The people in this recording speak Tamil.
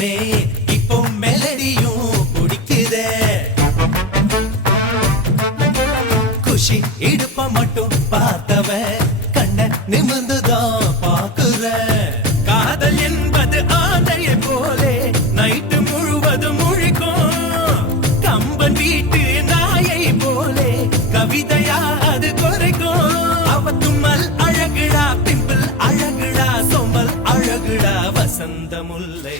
பொண்ணே இப்போ மெலடியும் பிடிக்குதே குஷி இடுப்ப மட்டும் பார்த்தவன் கண்ண நிமிர்ந்துதான் பாக்குற காதல் என்பது ஆந்தையை போலே நைட்டு முழுவதும் முழிக்கும் கம்பன் வீட்டு நாயை போலே கவிதையா அது குறைக்கும் அவ தும்மல் அழகுடா பிம்பிள் அழகுடா சொம்பல் அழகுடா வசந்த முல்லை